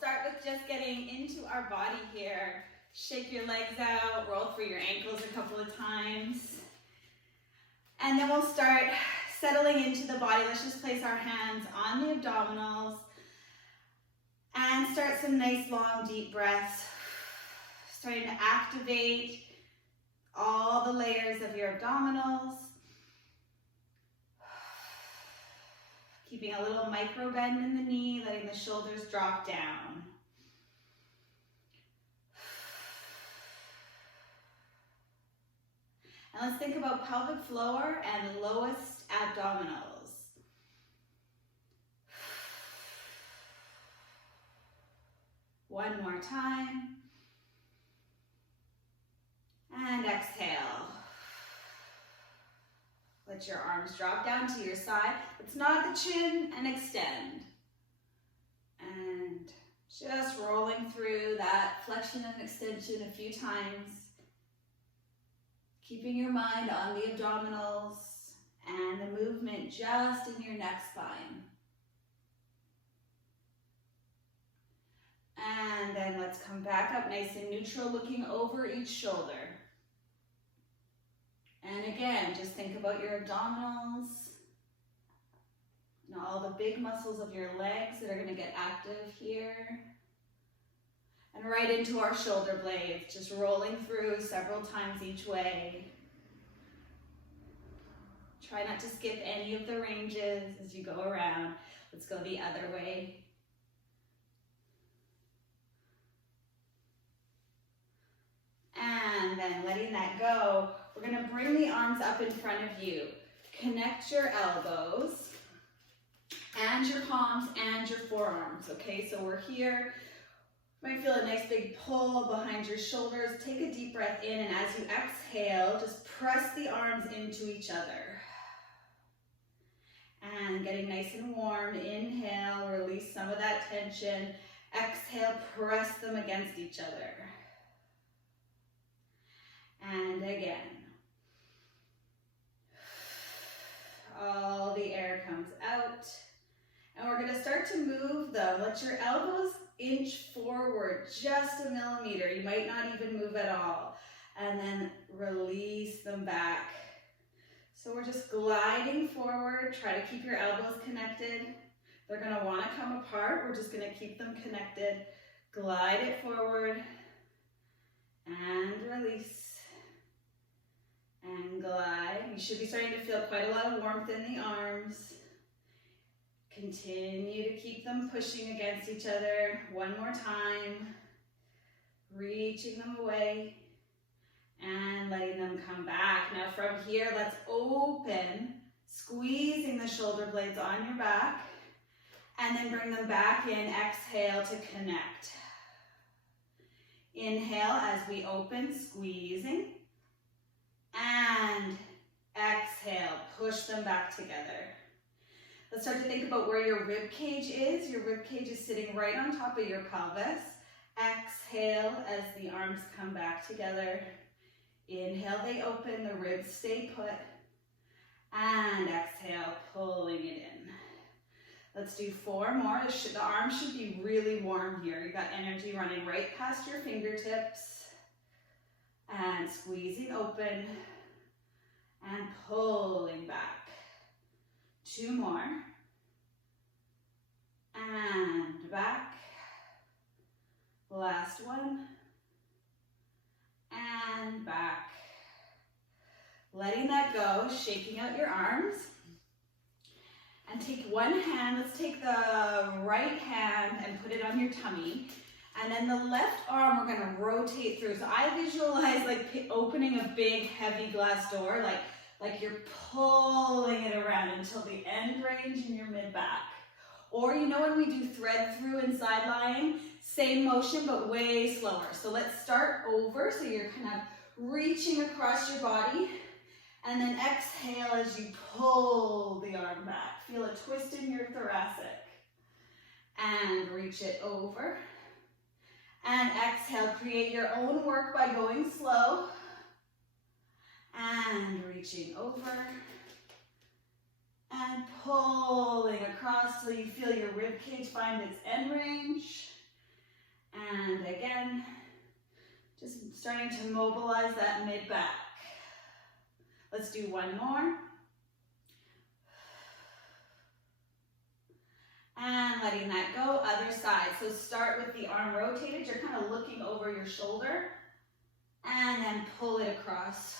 start with just getting into our body here. Shake your legs out, roll through your ankles a couple of times. And then we'll start settling into the body. Let's just place our hands on the abdominals and start some nice long deep breaths. Starting to activate all the layers of your abdominals. Keeping a little micro bend in the knee, letting the shoulders drop down. And let's think about pelvic floor and lowest abdominals. One more time. And exhale. Let your arms drop down to your side. Let's nod the chin and extend. And just rolling through that flexion and extension a few times. Keeping your mind on the abdominals and the movement just in your neck spine. And then let's come back up nice and neutral, looking over each shoulder. And again, just think about your abdominals and all the big muscles of your legs that are going to get active here. And right into our shoulder blades, just rolling through several times each way. Try not to skip any of the ranges as you go around. Let's go the other way. And then letting that go, we're going to bring the arms up in front of you. Connect your elbows and your palms and your forearms, okay? So we're here. You might feel a nice big pull behind your shoulders. Take a deep breath in, and as you exhale, just press the arms into each other. And getting nice and warm. Inhale, release some of that tension. Exhale, press them against each other. And again. All the air comes out. And we're going to start to move them. Let your elbows inch forward just a millimeter. You might not even move at all. And then release them back. So we're just gliding forward. Try to keep your elbows connected. They're going to want to come apart. We're just going to keep them connected. Glide it forward. And release. And glide. You should be starting to feel quite a lot of warmth in the arms. Continue to keep them pushing against each other. One more time. Reaching them away. And letting them come back. Now from here, let's open, squeezing the shoulder blades on your back. And then bring them back in. Exhale to connect. Inhale as we open, squeezing. And exhale, push them back together. Let's start to think about where your rib cage is. Your rib cage is sitting right on top of your pelvis. Exhale as the arms come back together. Inhale, they open, the ribs stay put. And exhale, pulling it in. Let's do 4 more. The arms should be really warm here. You got energy running right past your fingertips. And squeezing open. And pulling back. 2 more. And back. Last one. And back. Letting that go, shaking out your arms. And take one hand, let's take the right hand and put it on your tummy. And then the left arm we're gonna rotate through. So I visualize like opening a big heavy glass door, like you're pulling it around until the end range in your mid-back. Or you know when we do thread through and side lying, same motion but way slower. So let's start over. So you're kind of reaching across your body. And then exhale as you pull the arm back. Feel a twist in your thoracic. And reach it over. And exhale, create your own work by going slow. And reaching over. And pulling across till you feel your rib cage find its end range. Starting to mobilize that mid-back. Let's do one more. And letting that go, other side. So start with the arm rotated. You're kind of looking over your shoulder. And then pull it across.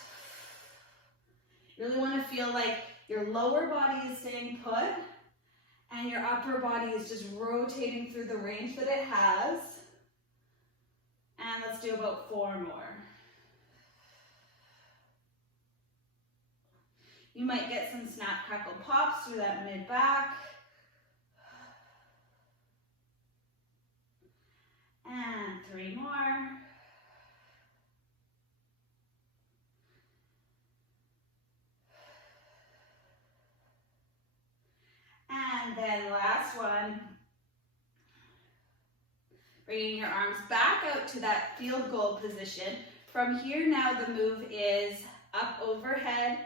You really want to feel like your lower body is staying put. And your upper body is just rotating through the range that it has. And let's do about 4 more. You might get some snap, crackle, pops through that mid-back. And 3 more. And then last one. Bringing your arms back out to that field goal position. From here now the move is up overhead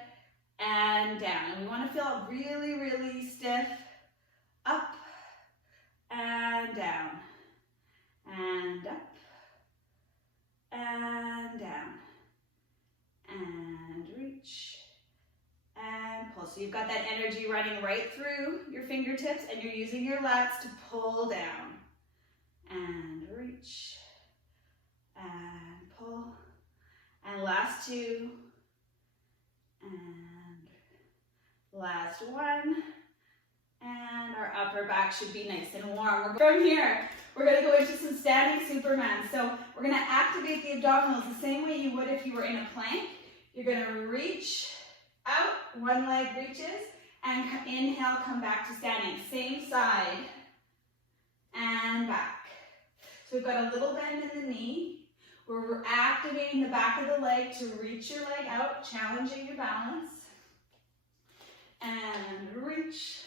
and down. And we want to feel really, really stiff. Up and down. And up and down. And reach and pull. So you've got that energy running right through your fingertips and you're using your lats to pull down. And reach and pull. And last 2. And last 1. And our upper back should be nice and warm. From here, we're going to go into some standing Superman. So we're going to activate the abdominals the same way you would if you were in a plank. You're going to reach out, one leg reaches, and inhale, come back to standing. Same side, and back. So we've got a little bend in the knee. We're activating the back of the leg to reach your leg out, challenging your balance. And reach,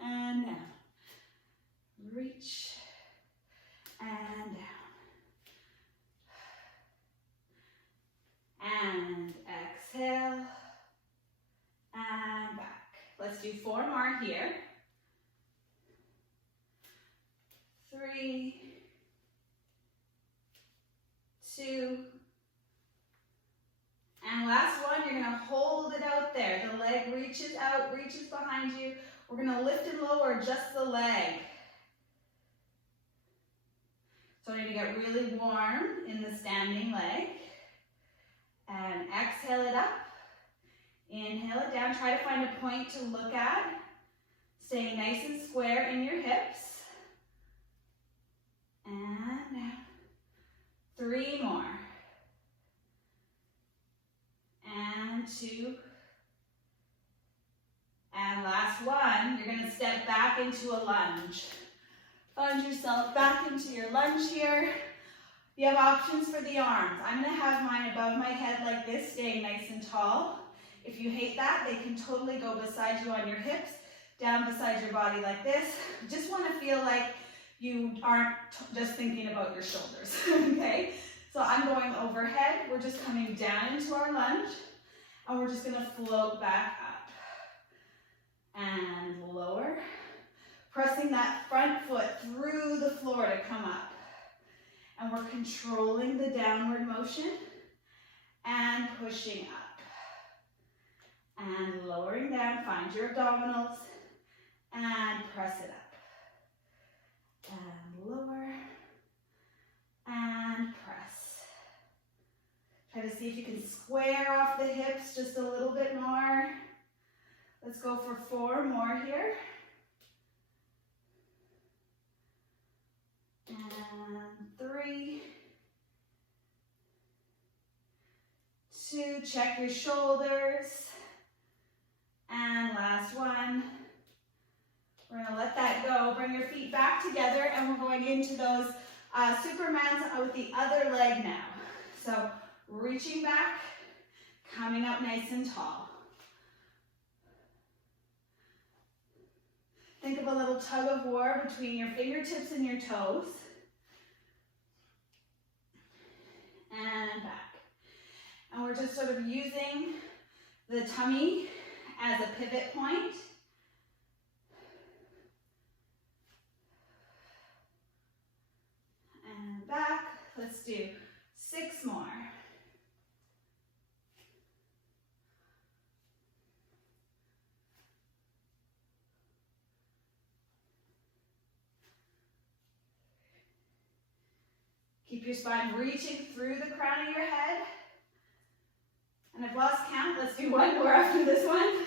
and down. Reach, and down. And exhale, and back. Let's do 4 more here. 3, 2, and last one, you're going to hold it out there. The leg reaches out, reaches behind you. We're going to lift and lower just the leg. So you're going to get really warm in the standing leg. And exhale it up. Inhale it down. Try to find a point to look at. Staying nice and square in your hips. And down. 3 more. And 2. And last one, you're going to step back into a lunge. Plunge yourself back into your lunge here. You have options for the arms. I'm going to have mine above my head like this, staying nice and tall. If you hate that, they can totally go beside you on your hips, down beside your body like this. Just want to feel like you aren't just thinking about your shoulders, okay? So I'm going overhead. We're just coming down into our lunge, and we're just going to float back up. And lower. Pressing that front foot through the floor to come up. And we're controlling the downward motion and pushing up. And lowering down, find your abdominals and press it up. And lower and press. Try to see if you can square off the hips just a little bit more. Let's go for 4 more here. And 3, 2, check your shoulders. And last one. We're going to let that go. Bring your feet back together, and we're going into those Supermans with the other leg now. So reaching back, coming up nice and tall. Think of a little tug of war between your fingertips and your toes. And back. And we're just sort of using the tummy as a pivot point. And back. Let's do 6 more. Keep your spine reaching through the crown of your head. And I've lost count. Let's do one more after this one.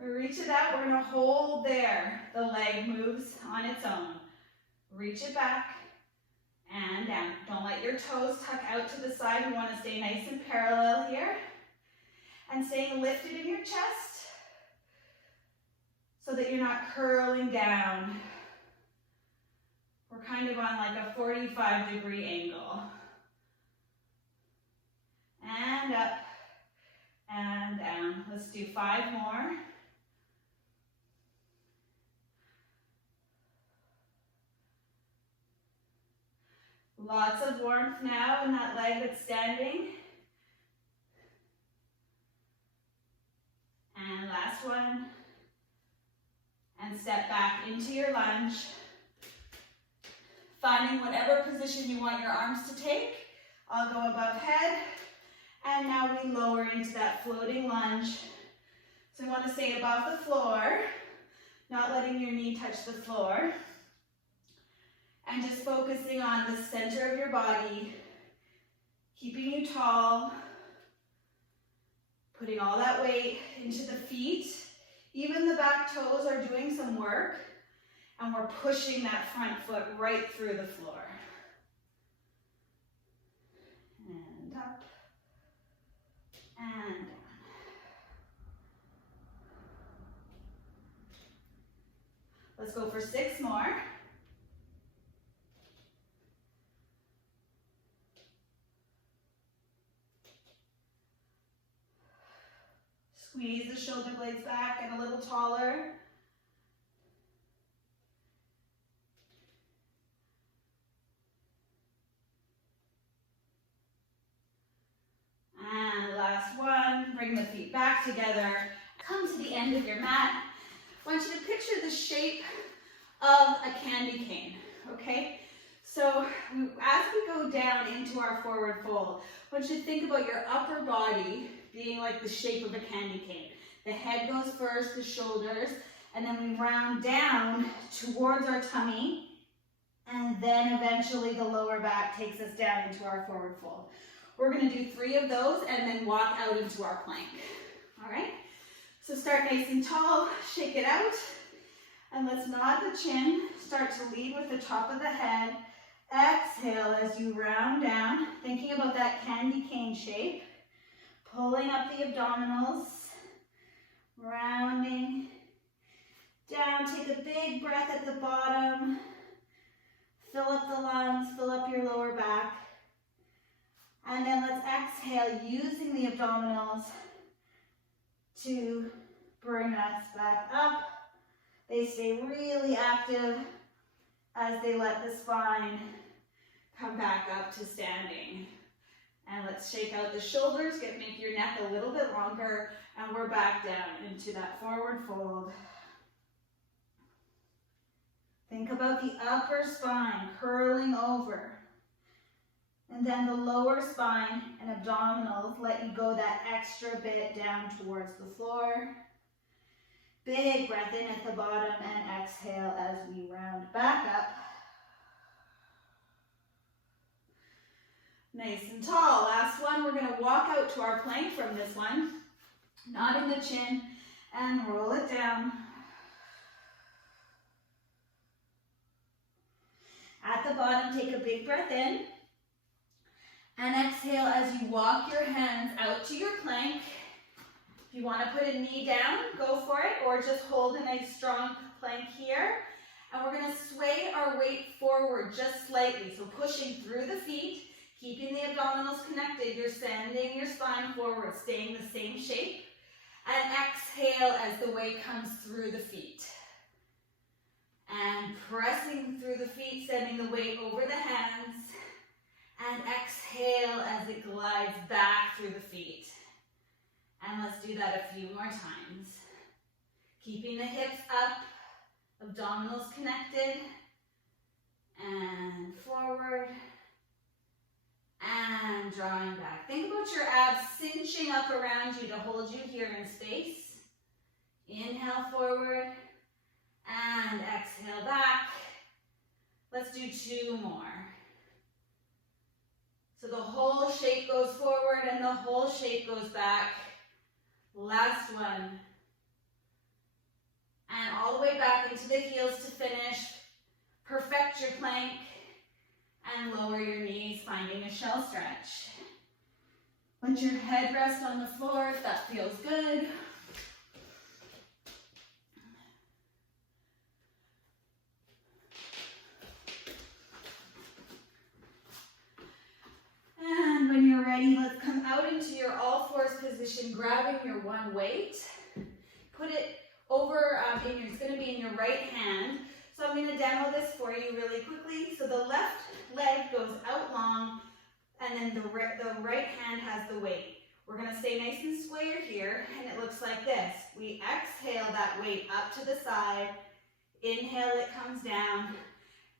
Reach it out. We're going to hold there. The leg moves on its own. Reach it back and down. Don't let your toes tuck out to the side. We want to stay nice and parallel here. And staying lifted in your chest so that you're not curling down. We're kind of on like a 45-degree angle. And up and down. Let's do 5 more. Lots of warmth now in that leg that's standing. And last one. And step back into your lunge. Finding whatever position you want your arms to take. I'll go above head. And now we lower into that floating lunge. So we want to stay above the floor, not letting your knee touch the floor. And just focusing on the center of your body, keeping you tall, putting all that weight into the feet. Even the back toes are doing some work, and we're pushing that front foot right through the floor. And up, and down. Let's go for 6 more. Squeeze the shoulder blades back and a little taller. And last one, bring the feet back together. Come to the end of your mat. I want you to picture the shape of a candy cane, okay? So as we go down into our forward fold, I want you to think about your upper body being like the shape of a candy cane. The head goes first, the shoulders, and then we round down towards our tummy, and then eventually the lower back takes us down into our forward fold. We're going to do 3 of those and then walk out into our plank. All right? So start nice and tall, shake it out, and let's nod the chin. Start to lead with the top of the head. Exhale as you round down, thinking about that candy cane shape. Pulling up the abdominals, rounding down. Take a big breath at the bottom. Fill up the lungs, fill up your lower back. And then let's exhale using the abdominals to bring us back up. They stay really active as they let the spine come back up to standing. And let's shake out the shoulders, make your neck a little bit longer, and we're back down into that forward fold. Think about the upper spine curling over. And then the lower spine and abdominals let you go that extra bit down towards the floor. Big breath in at the bottom and exhale as we round back up. Nice and tall. Last one, we're going to walk out to our plank from this one. Nodding the chin and roll it down. At the bottom, take a big breath in. And exhale as you walk your hands out to your plank. If you want to put a knee down, go for it, or just hold a nice strong plank here. And we're going to sway our weight forward just slightly. So pushing through the feet, keeping the abdominals connected. You're sending your spine forward, staying the same shape. And exhale as the weight comes through the feet. And pressing through the feet, sending the weight over the hands. And exhale as it glides back through the feet. And let's do that a few more times. Keeping the hips up, abdominals connected. And forward. And drawing back. Think about your abs cinching up around you to hold you here in space. Inhale forward. And exhale back. Let's do 2 more. the whole shape goes back. Last one. And all the way back into the heels to finish. Perfect your plank and lower your knees, finding a shell stretch. Let your head rest on the floor if that feels good. And when you're ready, let's come out into your all fours position, grabbing your one weight. Put it over, it's going to be in your right hand. So I'm going to demo this for you really quickly. So the left leg goes out long, and then the right hand has the weight. We're going to stay nice and square here, and it looks like this. We exhale that weight up to the side. Inhale, it comes down.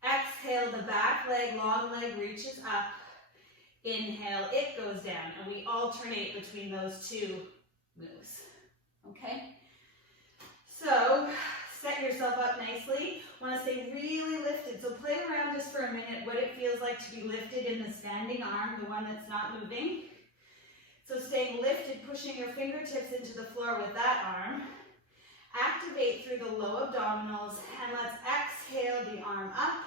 Exhale, the back leg, long leg reaches up. Inhale, it goes down, and we alternate between those two moves. Okay? So, set yourself up nicely. Want to stay really lifted. So play around just for a minute what it feels like to be lifted in the standing arm, the one that's not moving. So staying lifted, pushing your fingertips into the floor with that arm. Activate through the low abdominals, and let's exhale the arm up.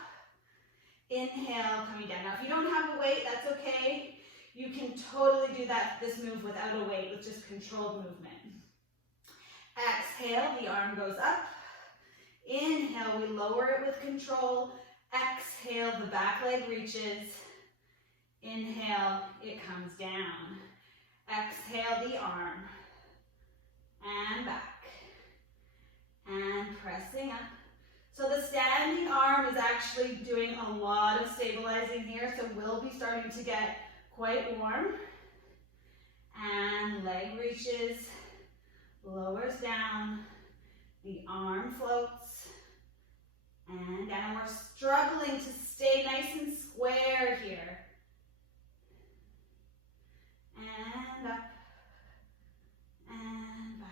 Inhale, coming down. Now if you don't have a weight, that's okay. You can totally do this move without a weight, with just controlled movement. Exhale, the arm goes up. Inhale, we lower it with control. Exhale, the back leg reaches. Inhale, it comes down. Exhale the arm. And back. And pressing up. So the standing arm is actually doing a lot of stabilizing here, so we'll be starting to get quite warm. And leg reaches, lowers down, the arm floats, and down. We're struggling to stay nice and square here. And up, and back.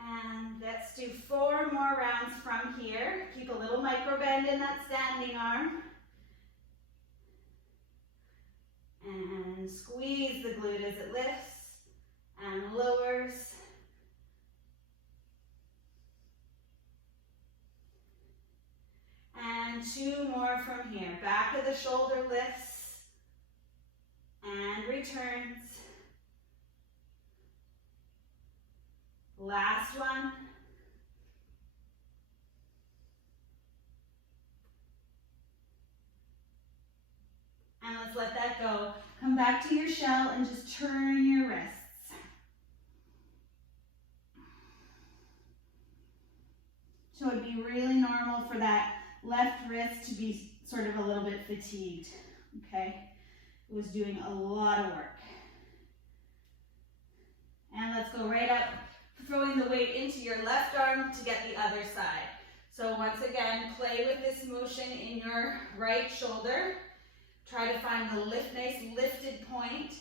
And let's do 4 more rounds from here. Keep a little micro bend in that standing arm. And squeeze the glute as it lifts and lowers. And 2 more from here. Back of the shoulder lifts and returns. Last one. And let's let that go. Come back to your shell and just turn your wrists. So it'd be really normal for that left wrist to be sort of a little bit fatigued, okay? It was doing a lot of work. And let's go right up, throwing the weight into your left arm to get the other side. So once again, play with this motion in your right shoulder. Try to find the nice lifted point,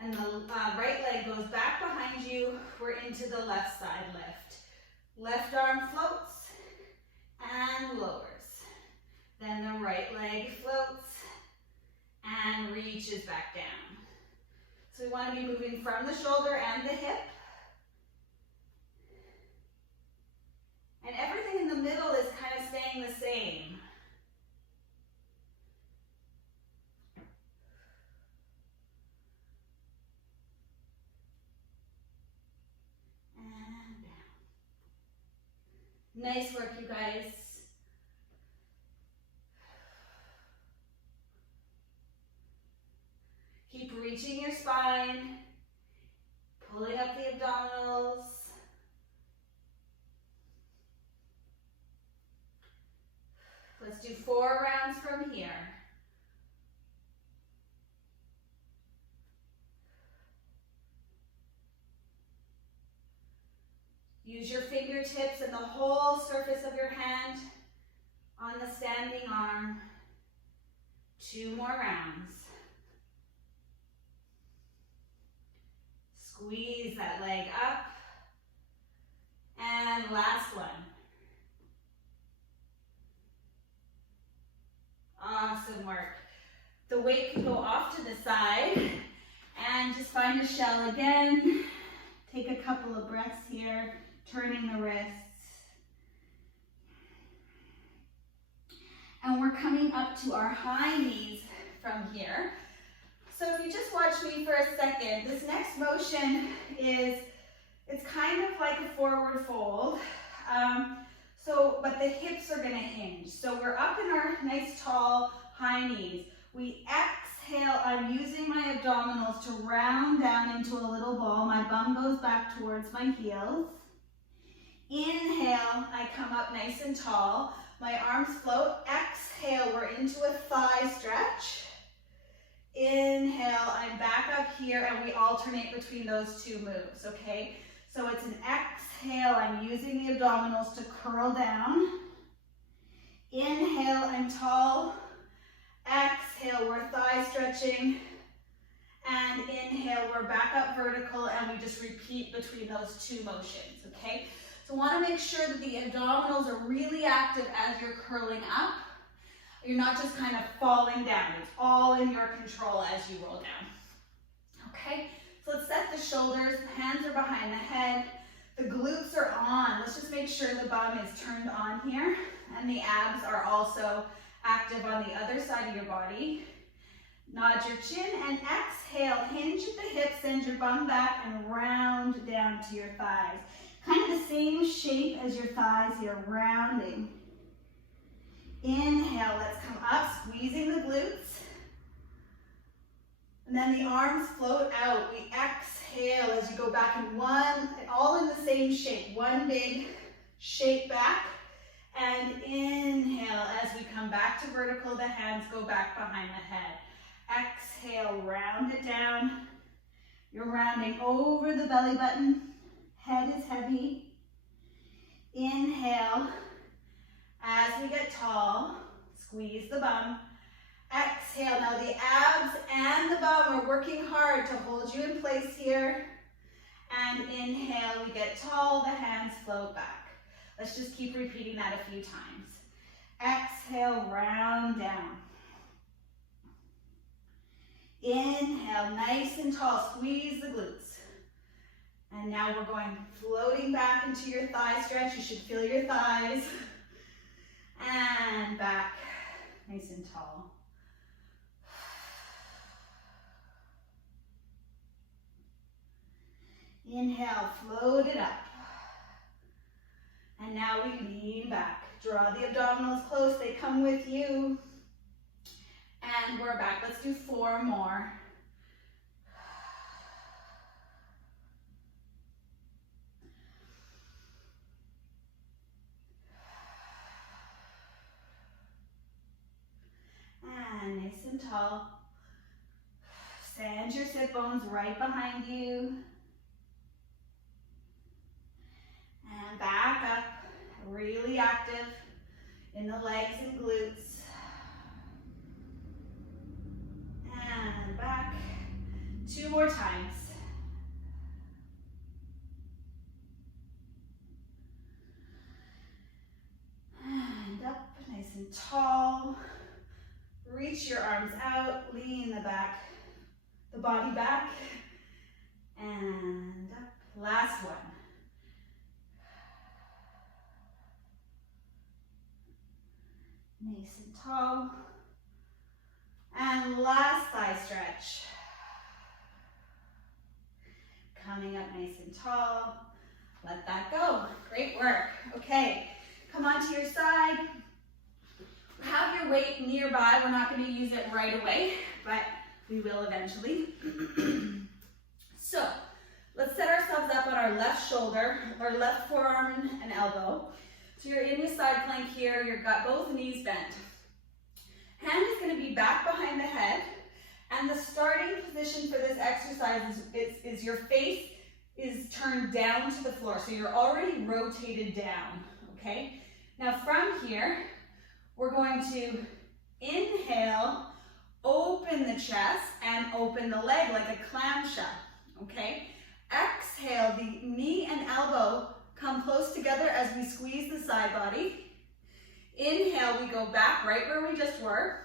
and the right leg goes back behind you. We're into the left side lift. Left arm floats and lowers. Then the right leg floats and reaches back down. So we want to be moving from the shoulder and the hip. And everything in the middle is kind of staying the same. And down. Nice work, you guys. Keep reaching your spine, pulling up the abdominals. Let's do 4 rounds from here. Use your fingertips and the whole surface of your hand on the standing arm. 2 more rounds. Squeeze that leg up. And last one. Awesome work. The weight can go off to the side, And just find a shell again. Take a couple of breaths here, turning the wrists. And we're coming up to our high knees from here. So if you just watch me for a second, this next motion it's kind of like a forward fold. But the hips are gonna hinge. So we're up in our nice tall high knees. We exhale, I'm using my abdominals to round down into a little ball. My bum goes back towards my heels. Inhale, I come up nice and tall. My arms float. Exhale, we're into a thigh stretch. Inhale, I'm back up here, and we alternate between those two moves, okay? So it's an exhale, I'm using the abdominals to curl down. Inhale, I'm tall. Exhale, we're thigh stretching. And inhale, we're back up vertical, and we just repeat between those two motions, okay? So want to make sure that the abdominals are really active as you're curling up. You're not just kind of falling down. It's all in your control as you roll down. Okay, so let's set the shoulders. The hands are behind the head. The glutes are on. Let's just make sure the bum is turned on here. And the abs are also active on the other side of your body. Nod your chin and exhale. Hinge at the hips, send your bum back and round down to your thighs. Kind of the same shape as your thighs here, rounding. Inhale, let's come up, squeezing the glutes. And then the arms float out. We exhale as you go back in one, all in the same shape. One big shape back. And inhale, as we come back to vertical, the hands go back behind the head. Exhale, round it down. You're rounding over the belly button. Head is heavy. Inhale. As we get tall, squeeze the bum. Exhale. Now the abs and the bum are working hard to hold you in place here. And inhale, we get tall, the hands float back. Let's just keep repeating that a few times. Exhale, round down. Inhale, nice and tall, squeeze the glutes. And now we're going floating back into your thigh stretch. You should feel your thighs. And back, nice and tall. Inhale, float it up. And now we lean back. Draw the abdominals close, they come with you. And we're back. Let's do 4 more. And nice and tall. Send your sit bones right behind you. And back up, really active in the legs and glutes. And back. 2 more times. And up, nice and tall. Reach your arms out, lean the body back, and up. Last one. Nice and tall. And last thigh stretch. Coming up nice and tall. Let that go. Great work. Okay, come onto your side. Have your weight nearby. We're not going to use it right away, but we will eventually. So let's set ourselves up on our left shoulder, our left forearm and elbow. So you're in your side plank here. You've got both knees bent. Hand is going to be back behind the head. And the starting position for this exercise is your face is turned down to the floor. So you're already rotated down, okay? Now from here, we're going to inhale, open the chest, and open the leg like a clamshell, okay? Exhale, the knee and elbow come close together as we squeeze the side body. Inhale, we go back right where we just were.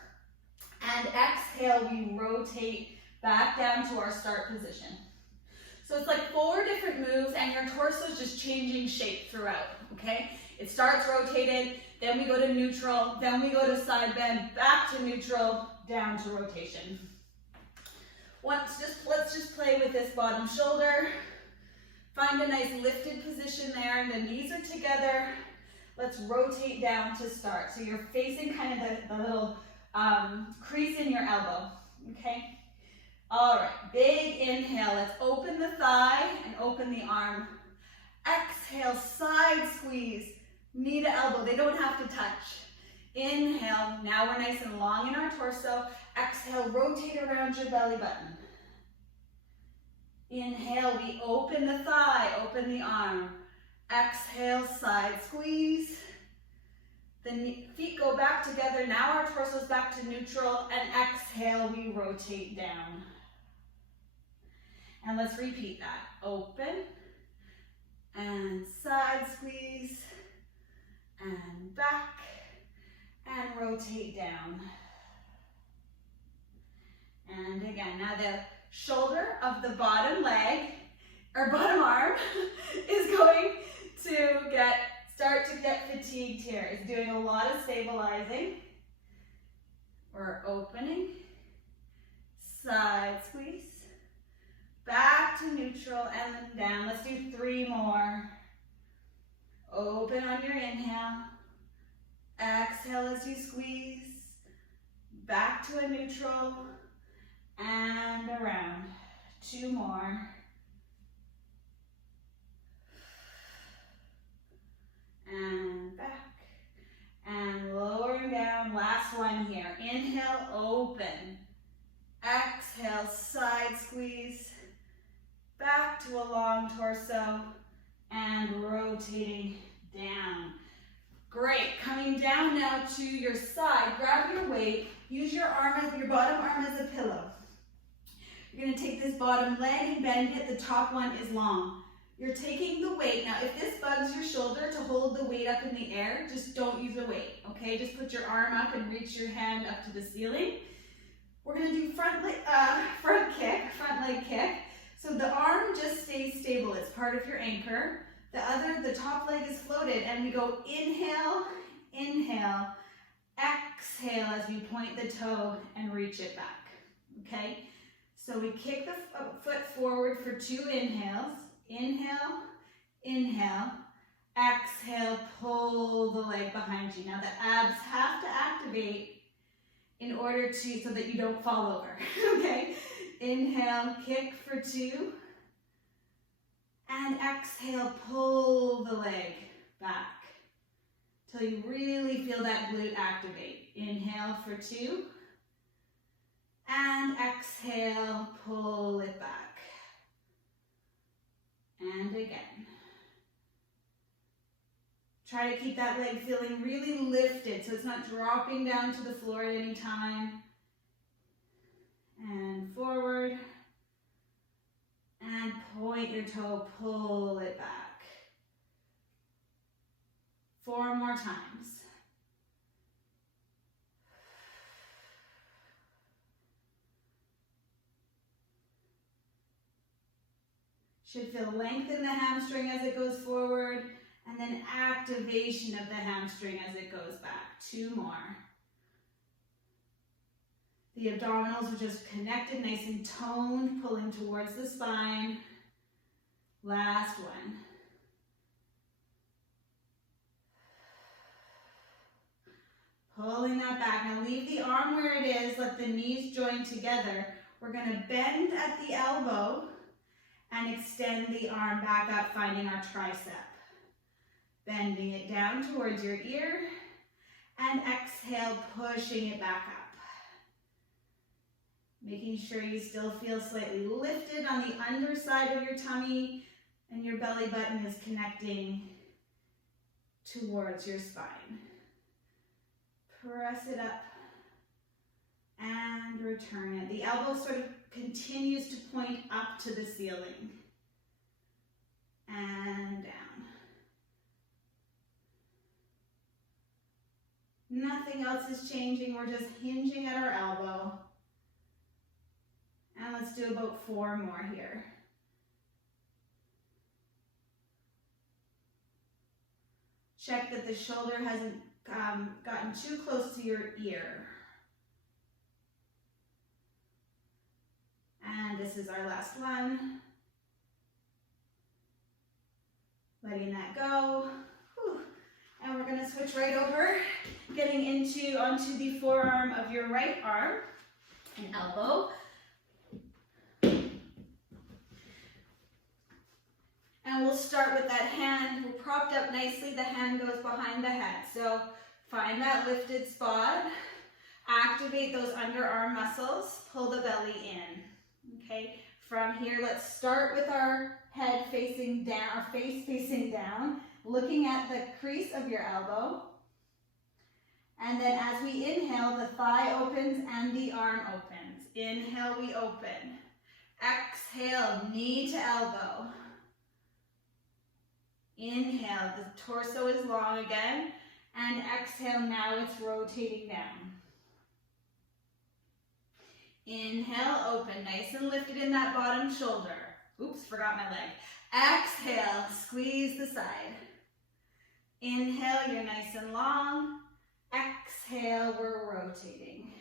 And exhale, we rotate back down to our start position. So it's like 4 different moves and your torso is just changing shape throughout, okay? It starts rotated, then we go to neutral, then we go to side bend, back to neutral, down to rotation. Let's just play with this bottom shoulder. Find a nice lifted position there, and the knees are together. Let's rotate down to start. So you're facing kind of the little crease in your elbow, okay? All right, big inhale. Let's open the thigh and open the arm. Exhale, side squeeze, knee to elbow. They don't have to touch. Inhale, now we're nice and long in our torso. Exhale, rotate around your belly button. Inhale, we open the thigh, open the arm. Exhale, side squeeze. The feet go back together. Now our torso's back to neutral. And exhale, we rotate down. And let's repeat that. Open and side squeeze and back and rotate down. And again, now the shoulder of the bottom leg or bottom arm is going to start to get fatigued here. It's doing a lot of stabilizing. We're opening, side squeeze, back to neutral and then down. Let's do 3 more. Open on your inhale. Exhale as you squeeze. Back to a neutral and around. 2 more. And back. And lowering down. Last one here. Inhale, open. Exhale, side squeeze. Back to a long torso and rotating down. Great. Coming down now to your side. Grab your weight. Use your bottom arm as a pillow. You're going to take this bottom leg and bend it. The top one is long. You're taking the weight. Now, if this bugs your shoulder to hold the weight up in the air, just don't use the weight, okay? Just put your arm up and reach your hand up to the ceiling. We're going to do front leg kick. So the arm just stays stable. It's part of your anchor. The top leg is floated, and we go inhale, inhale, exhale as we point the toe and reach it back, okay? So we kick the foot forward for 2 inhales. Inhale, inhale, exhale, pull the leg behind you. Now the abs have to activate in order so that you don't fall over, okay? Inhale, kick for 2. And exhale, pull the leg back till you really feel that glute activate. Inhale for 2. And exhale, pull it back. And again. Try to keep that leg feeling really lifted so it's not dropping down to the floor at any time. And forward. And point your toe, pull it back. 4 more times. Should feel length in the hamstring as it goes forward, and then activation of the hamstring as it goes back. 2 more. The abdominals are just connected, nice and toned, pulling towards the spine. Last one. Pulling that back. Now leave the arm where it is, let the knees join together. We're going to bend at the elbow and extend the arm back up, finding our tricep. Bending it down towards your ear, and exhale, pushing it back up. Making sure you still feel slightly lifted on the underside of your tummy, and your belly button is connecting towards your spine. Press it up and return it. The elbow sort of continues to point up to the ceiling and down. Nothing else is changing. We're just hinging at our elbow. And let's do about 4 more here. Check that the shoulder hasn't gotten too close to your ear. And this is our last one. Letting that go. Whew. And we're gonna switch right over, getting onto the forearm of your right arm and elbow. And we'll start with that hand. We're propped up nicely. The hand goes behind the head. So find that lifted spot. Activate those underarm muscles. Pull the belly in. Okay. From here, let's start with our head facing down, our face facing down, looking at the crease of your elbow. And then as we inhale, the thigh opens and the arm opens. Inhale, we open. Exhale, knee to elbow. Inhale, the torso is long again, and exhale, now it's rotating down. Inhale, open, nice and lifted in that bottom shoulder. Oops, forgot my leg. Exhale, squeeze the side. Inhale, you're nice and long. Exhale, we're rotating.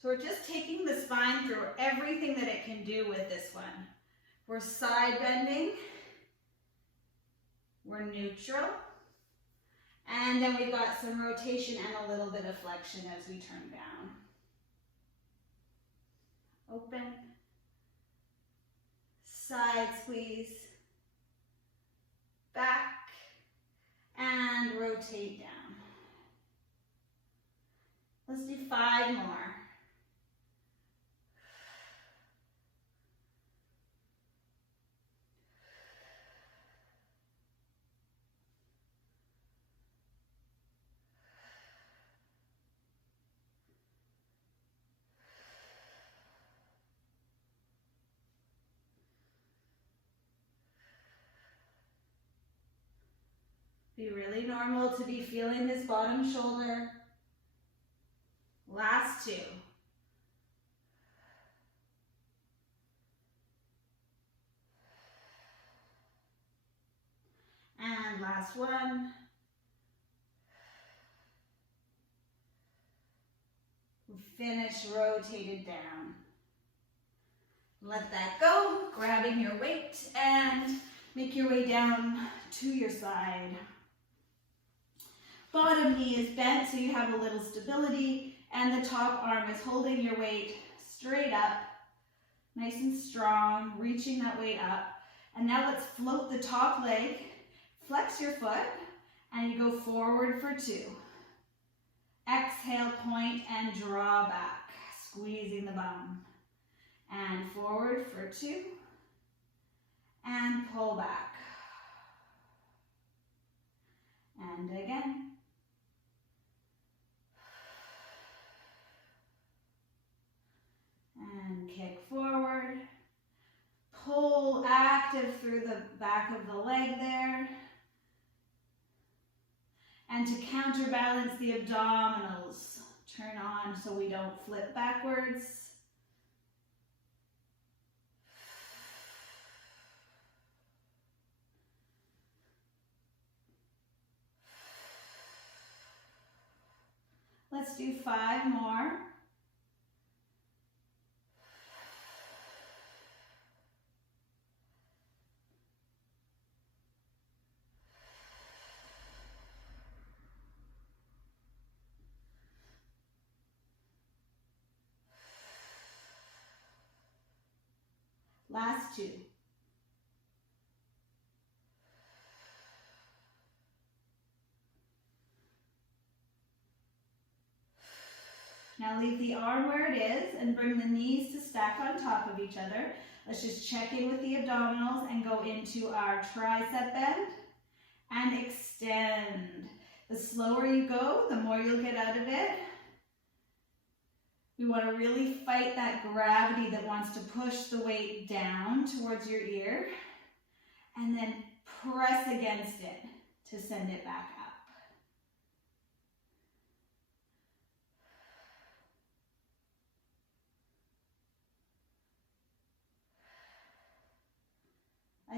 So we're just taking the spine through everything that it can do with this one. We're side bending. We're neutral, and then we've got some rotation and a little bit of flexion as we turn down. Open, side squeeze, back, and rotate down. Let's do 5 more. Be really normal to be feeling this bottom shoulder. Last 2. And last one. Finish rotated down. Let that go, grabbing your weight, and make your way down to your side. Bottom knee is bent so you have a little stability, and the top arm is holding your weight straight up, nice and strong, reaching that weight up. And now let's float the top leg, flex your foot, and you go forward for 2. Exhale, point, and draw back, squeezing the bum. And forward for 2, and pull back. And again. And kick forward. Pull active through the back of the leg there. And to counterbalance the abdominals, turn on so we don't flip backwards. Let's do 5 more. Last 2. Now leave the arm where it is and bring the knees to stack on top of each other. Let's just check in with the abdominals and go into our tricep bend and extend. The slower you go, the more you'll get out of it. We want to really fight that gravity that wants to push the weight down towards your ear, and then press against it to send it back up.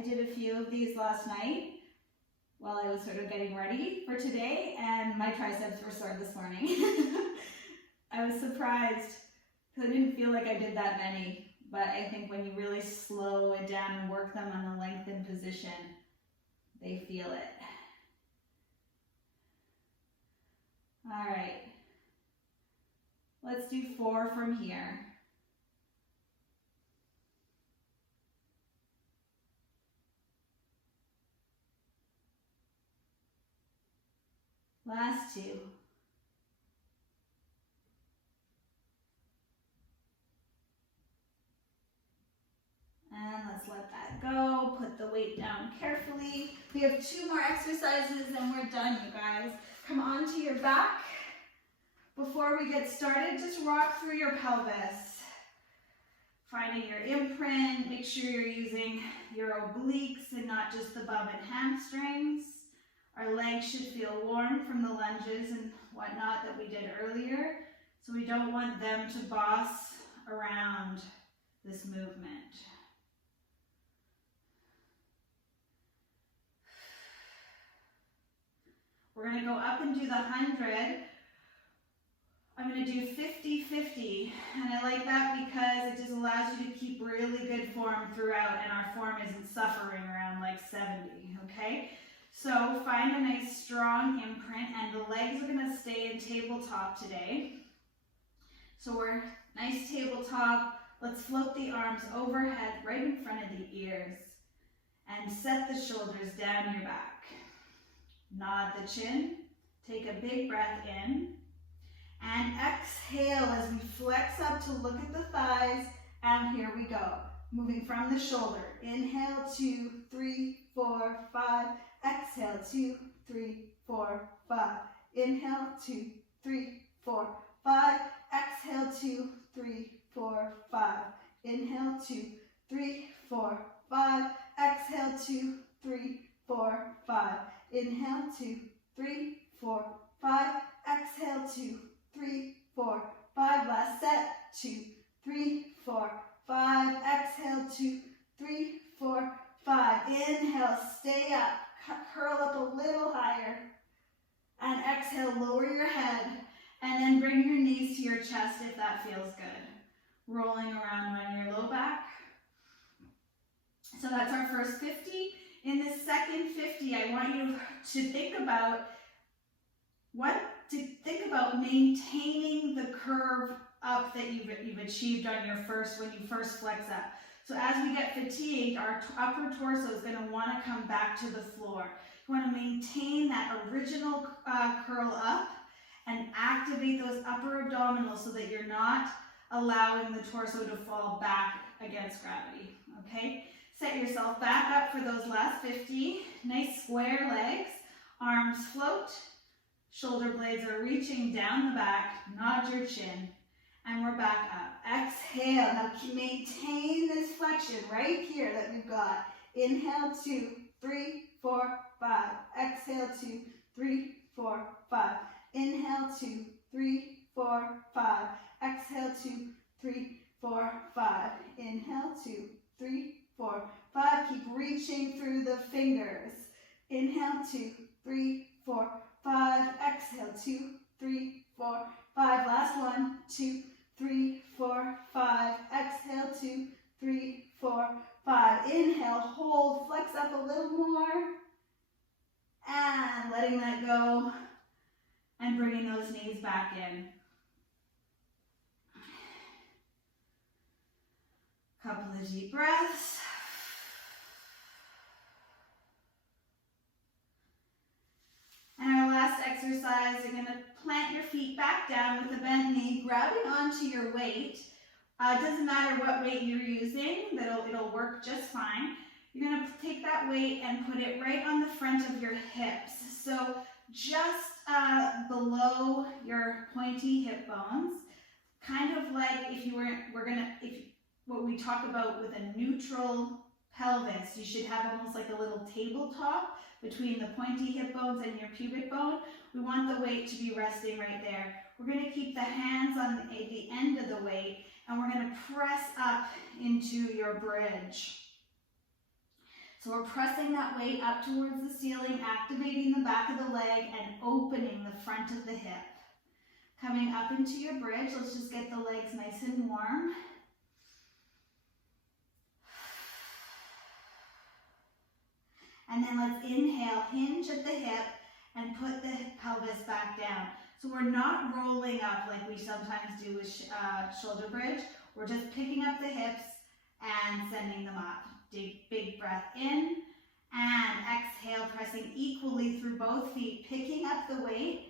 I did a few of these last night while I was sort of getting ready for today, and my triceps were sore this morning. I was surprised because I didn't feel like I did that many, but I think when you really slow it down and work them on the lengthened position, they feel it. All right, let's do 4 from here. Last 2. And let's let that go. Put the weight down carefully. We have 2 more exercises and we're done, you guys. Come onto your back. Before we get started, just rock through your pelvis. Finding your imprint. Make sure you're using your obliques and not just the bum and hamstrings. Our legs should feel warm from the lunges and whatnot that we did earlier. So we don't want them to boss around this movement. We're going to go up and do the 100. I'm going to do 50-50, and I like that because it just allows you to keep really good form throughout, and our form isn't suffering around like 70, okay? So find a nice strong imprint, and the legs are going to stay in tabletop today. So we're nice tabletop. Let's float the arms overhead right in front of the ears, and set the shoulders down your back. Nod the chin, take a big breath in, and exhale as we flex up to look at the thighs, and here we go. Moving from the shoulder. Inhale, 2, 3, 4, 5. Exhale, 2, 3, 4, 5. Inhale, 2, 3, 4, 5. Exhale, 2, 3, 4, 5. Inhale, 2, 3, 4, 5. Exhale, 2, 3, 4, 5. Inhale, 2, 3, 4, 5. Exhale, 2, 3, 4, 5. Last set. 2, 3, 4, 5. Exhale, 2, 3, 4, 5. Inhale, stay up. Curl up a little higher. And exhale, lower your head. And then bring your knees to your chest if that feels good. Rolling around on your low back. So that's our first 50. In the second 50, I want you to think about maintaining the curve up that you've achieved on your when you first flex up. So as we get fatigued, our upper torso is going to want to come back to the floor. You want to maintain that original curl up and activate those upper abdominals so that you're not allowing the torso to fall back against gravity, okay? Set yourself back up for those last 50. Nice square legs, arms float, shoulder blades are reaching down the back, nod your chin, and we're back up. Exhale, now maintain this flexion right here that we've got. Inhale, 2, 3, 4, 5. Exhale, 2, 3, 4, 5. Inhale, 2, 3, 4, 5. Exhale, 2, 3, 4, 5. Inhale, 2, 3, 4, 5. Keep reaching through the fingers. Inhale, 2, 3, 4, 5. Exhale, 2, 3, 4, 5. Last one. 2, 3, 4, 5. Exhale, 2, 3, 4, 5. Inhale, hold, flex up a little more. And letting that go. And bringing those knees back in. Couple of deep breaths. And our last exercise, you're going to plant your feet back down with a bent knee, grabbing onto your weight. It doesn't matter what weight you're using, it'll work just fine. You're going to take that weight and put it right on the front of your hips. So just below your pointy hip bones, kind of like if what we talk about with a neutral pelvis, you should have almost like a little tabletop between the pointy hip bones and your pubic bone. We want the weight to be resting right there. We're going to keep the hands on the end of the weight, and we're going to press up into your bridge. So we're pressing that weight up towards the ceiling, activating the back of the leg and opening the front of the hip. Coming up into your bridge, let's just get the legs nice and warm. And then let's inhale, hinge at the hip, and put the pelvis back down. So we're not rolling up like we sometimes do with shoulder bridge. We're just picking up the hips and sending them up. Big breath in, and exhale, pressing equally through both feet, picking up the weight,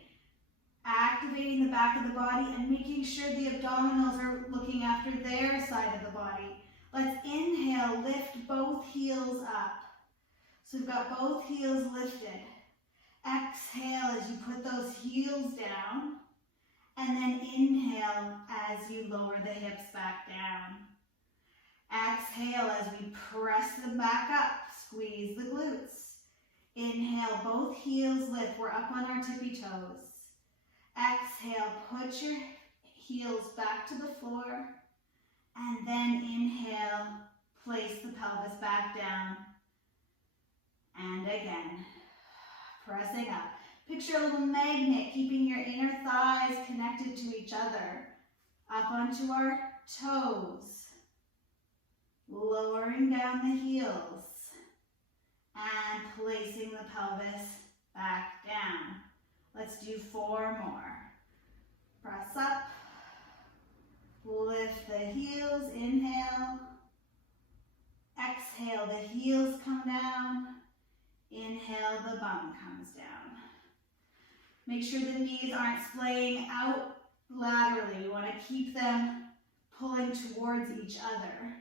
activating the back of the body, and making sure the abdominals are looking after their side of the body. Let's inhale, lift both heels up. So we've got both heels lifted. Exhale as you put those heels down, and then inhale as you lower the hips back down. Exhale as we press them back up, squeeze the glutes. Inhale, both heels lift, we're up on our tippy toes. Exhale, put your heels back to the floor, and then inhale, place the pelvis back down. And again, pressing up. Picture a little magnet keeping your inner thighs connected to each other. Up onto our toes. Lowering down the heels. And placing the pelvis back down. Let's do 4 more. Press up. Lift the heels. Inhale. Exhale, the heels come down. Inhale, the bum comes down. Make sure the knees aren't splaying out laterally. You want to keep them pulling towards each other.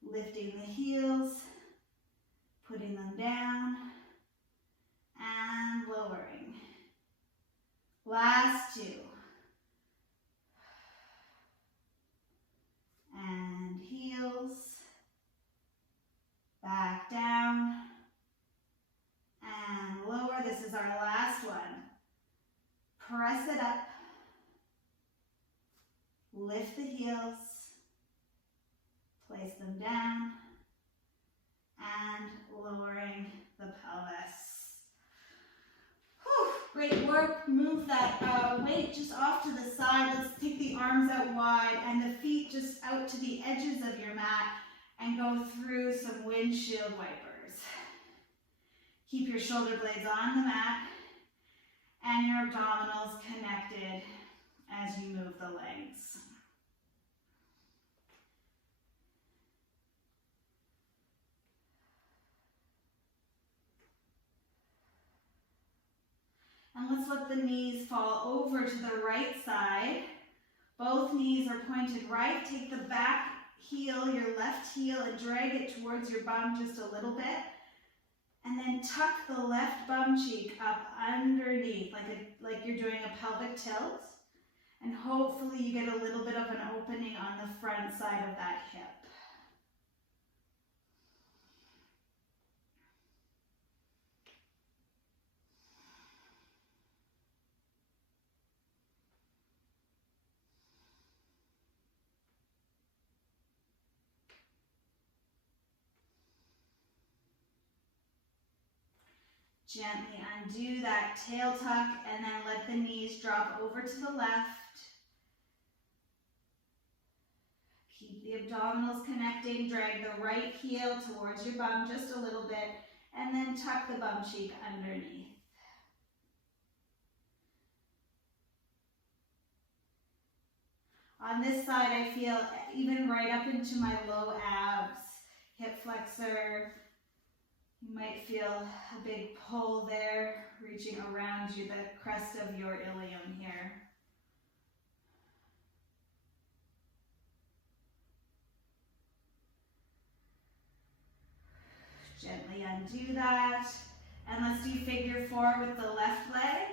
Lifting the heels, putting them down, and lowering. Last 2. And heels, back down, and lower. This is our last one. Press it up. Lift the heels. Place them down. And lowering the pelvis. Whew, great work. Move that weight just off to the side. Let's take the arms out wide and the feet just out to the edges of your mat and go through some windshield wipers. Keep your shoulder blades on the mat and your abdominals connected as you move the legs. And let's let the knees fall over to the right side. Both knees are pointed right. Take the back heel, your left heel, and drag it towards your bum just a little bit. And then tuck the left bum cheek up underneath, like you're doing a pelvic tilt. And hopefully you get a little bit of an opening on the front side of that hip. Gently undo that tail tuck and then let the knees drop over to the left. Keep the abdominals connecting. Drag the right heel towards your bum just a little bit and then tuck the bum cheek underneath. On this side, I feel even right up into my low abs, hip flexor. You might feel a big pull there, reaching around you, the crest of your ilium here. Gently undo that. And let's do figure 4 with the left leg.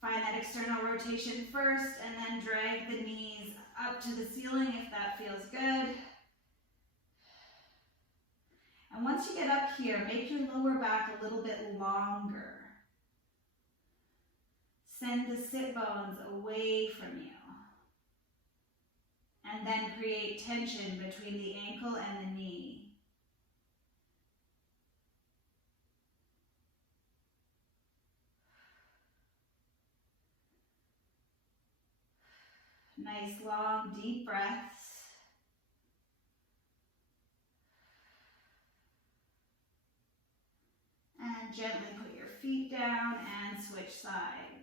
Find that external rotation first, and then drag the knees up to the ceiling if that feels good. And once you get up here, make your lower back a little bit longer. Send the sit bones away from you. And then create tension between the ankle and the knee. Nice, long, deep breaths. And gently put your feet down and switch sides.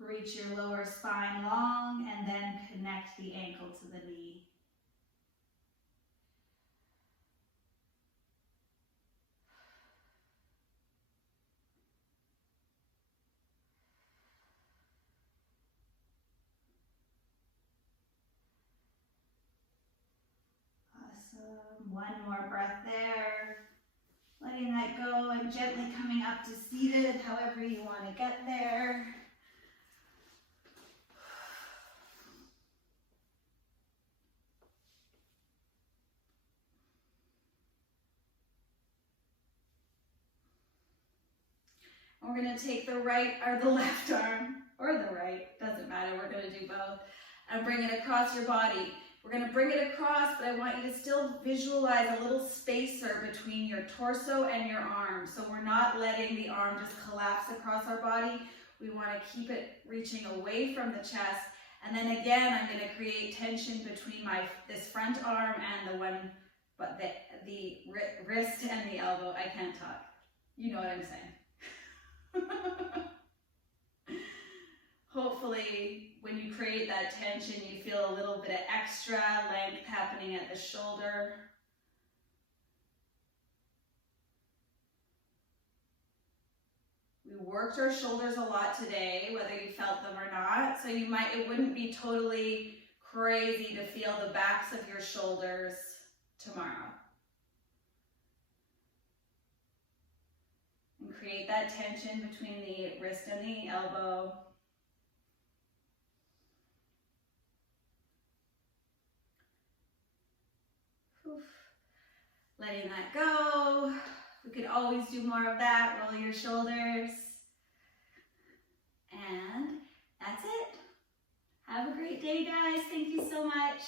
Reach your lower spine long and then connect the ankle to the knee. Awesome. One more breath there. Letting that go and gently coming up to seated, however you want to get there. We're going to take the right or the left arm, or the right, doesn't matter, we're going to do both, and bring it across your body. We're going to bring it across, but I want you to still visualize a little spacer between your torso and your arms. So we're not letting the arm just collapse across our body. We want to keep it reaching away from the chest. And then again, I'm going to create tension between this front arm and the one, but the wrist and the elbow. I can't talk. You know what I'm saying. Hopefully, when you create that tension, you feel a little bit of extra length happening at the shoulder. We worked our shoulders a lot today, whether you felt them or not. So it wouldn't be totally crazy to feel the backs of your shoulders tomorrow. And create that tension between the wrist and the elbow. Letting that go. We could always do more of that. Roll your shoulders. And that's it. Have a great day, guys. Thank you so much.